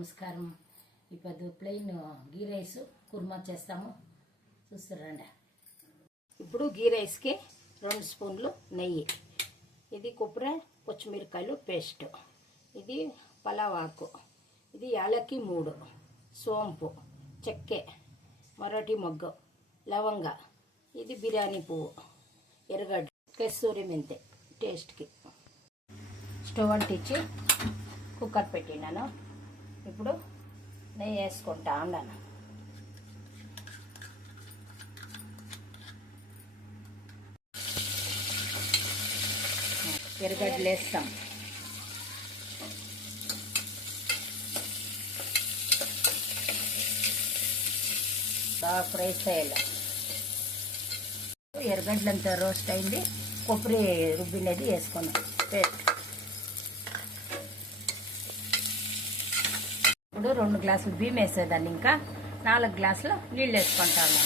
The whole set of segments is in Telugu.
నమస్కారం. ఇప్పుడు ప్లెయిన్ గీ రైస్ కుర్మా చేస్తాము, చూస్తారండి. ఇప్పుడు గీ రైస్కి 2 స్పూన్లు నెయ్యి, ఇది కొబ్బరి పచ్చిమిరకాయలు పేస్ట్, ఇది పలావ్ ఆకు, ఇది యాలక్కి 3, సోంపు, చెక్కె, మరాఠీ మొగ్గ, లవంగ, ఇది బిర్యానీ పువ్వు, ఎర్రగడ్డ, కస్తూరి మెంతి టేస్ట్కి. స్టవ్ అంటించి కుక్కర్ పెట్టినాను. ఇప్పుడు నెయ్యి వేసుకుంటా ఉన్నాను. ఎర్రగడ్డలు వేస్తాం. బాగా ఫ్రై చేయాలి. ఎర్రగడ్డలంతా రోస్ట్ అయింది. కొబ్బరి రుబ్బినది వేసుకున్నాం పేస్ట్. ఇప్పుడు 2 గ్లాసులు బియ్యం వేసేదాన్ని, ఇంకా 4 గ్లాసులు నీళ్ళు వేసుకుంటాను.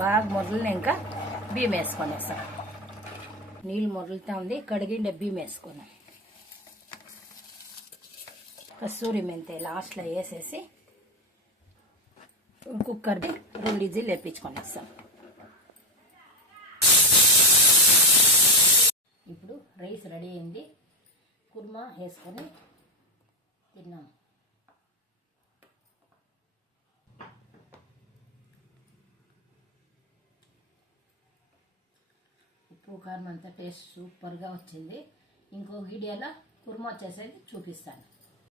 బాగా మొదలుని ఇంకా బియ్యం వేసుకొనేస్తాం. నీళ్ళు మొదలుతా ఉంది, కడిగిండే బియ్యం వేసుకున్నాం. కస్తూరి మెంతి లాస్ట్లో వేసేసి కుక్కర్ది 2 విజిల్ వేపించుకొనేస్తాం. ఇప్పుడు రైస్ రెడీ అయింది. కుర్మా వేసుకొని తిన్నాం. ఉప్పు కారం అంతా టేస్ట్ సూపర్గా వచ్చింది. ఇంకో వీడియోలో కుర్మా చేసేది చూపిస్తాను.